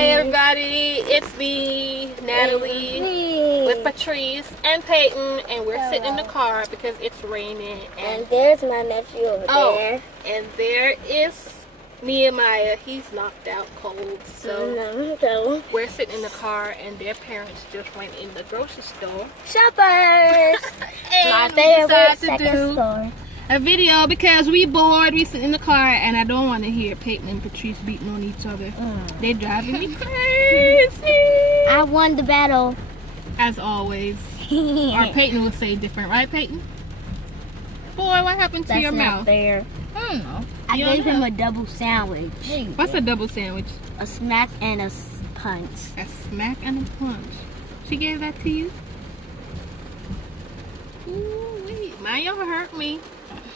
Hi everybody, it's me, Natalie, with Patrice and Peyton, and we're sitting in the car because it's raining. And there's my nephew over there. And there is Nehemiah. He's knocked out cold, so we're sitting in the car, and their parents just went in the grocery store. Shoppers! And My we favorite decided to do store. a video because we bored. We sit in the car, and I don't want to hear Peyton and Patrice beating on each other. They're driving me crazy. I won the battle. As always. Or Peyton will say different, right, Peyton? Boy, what happened to your mouth? Fair. I don't know. I gave him a double sandwich. What's a double sandwich? A smack and a punch. A smack and a punch. She gave that to you? Ooh, wait. Man, y'all hurt me.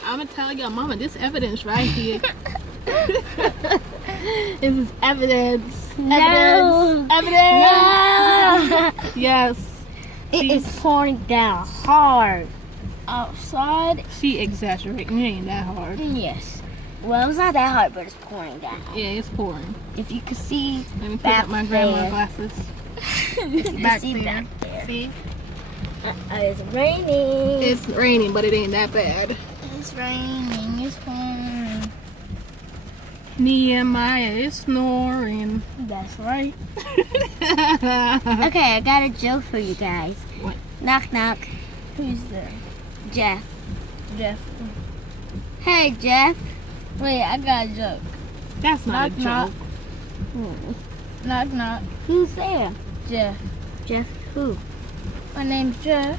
I'm gonna tell your mama this evidence right here. This is evidence. No. Evidence. No. Yes. It is pouring down hard. Outside? She exaggerating. It ain't that hard. Yes. Well, it's not that hard, but it's pouring down. Yeah, it's pouring. If you could see Let me put back up my grandma there. glasses. You Back see there. back there. See? It's raining. It's raining, but it ain't that bad. It's raining. It's pouring. Nehemiah is snoring. That's right. Okay, I got a joke for you guys. What? Knock, knock. Who's there? Jeff. Jeff. Hey, Jeff. Wait, I got a joke. That's not a Knock, joke. Knock, knock. Who's there? Jeff. Jeff who? My name's Jeff.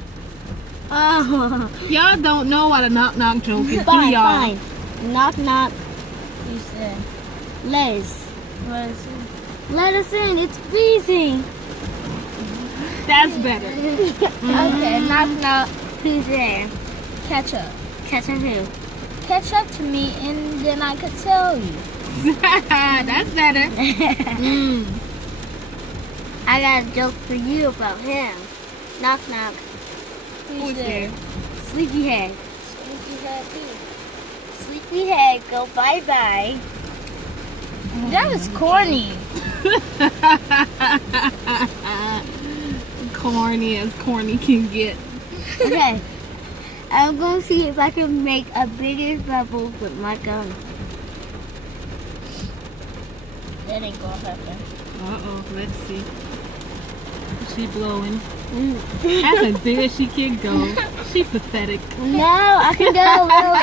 Oh. Y'all don't know what a knock-knock joke is, do Fine, y'all? fine. Knock, knock. You said, Les. what is it? Let us in. It's freezing. That's better. Okay, knock, knock. Who's there? Catch up. Catch up who? Catch up to me, and then I could tell you. That's better. I got a joke for you about him. Knock, knock. Who's there? Sleepyhead. Sleepyhead too. Sleepyhead, go bye-bye. That was corny. Corny as corny can get. Okay. I'm going to see if I can make a bigger bubble with my gun. That ain't gonna happen. Uh-oh, let's see. She blowing. That's as big as she can go. She pathetic. No, I can go a little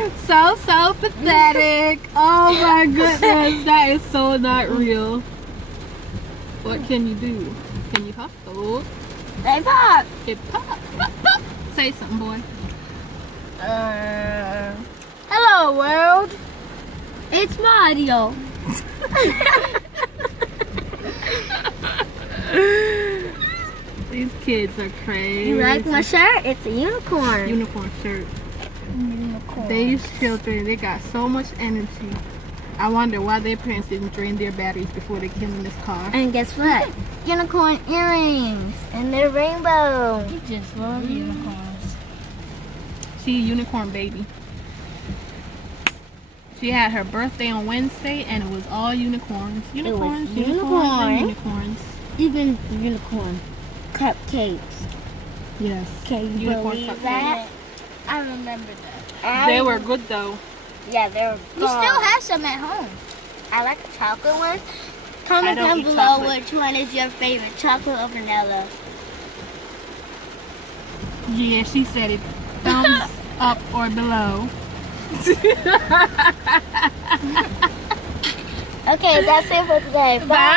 bigger. So pathetic. Oh my goodness. That is so not real. What can you do? Can you hop? Oh, They pop. it pop, pop, pop. Say something, boy. Hello, world. It's Mario. These kids are crazy. You like my shirt? It's a unicorn. Unicorn shirt. Unicorn. These children, they got so much energy. I wonder why their parents didn't drain their batteries before they came in this car. And guess what? Unicorn earrings. And they're rainbow. You just love unicorns. She a unicorn baby. She had her birthday on Wednesday, and it was all unicorns. Unicorns, was unicorns, and unicorn. unicorns. Even unicorn cupcakes. Yes. Can you Unicorn believe cupcakes. that? I remember that. They were good though. Yeah, they were You still have some at home. I like the chocolate one. I Comment don't down eat below chocolate. which one is your favorite, chocolate or vanilla. Yeah, she said it. Thumbs up or below. Okay, that's it for today. Bye. Bye.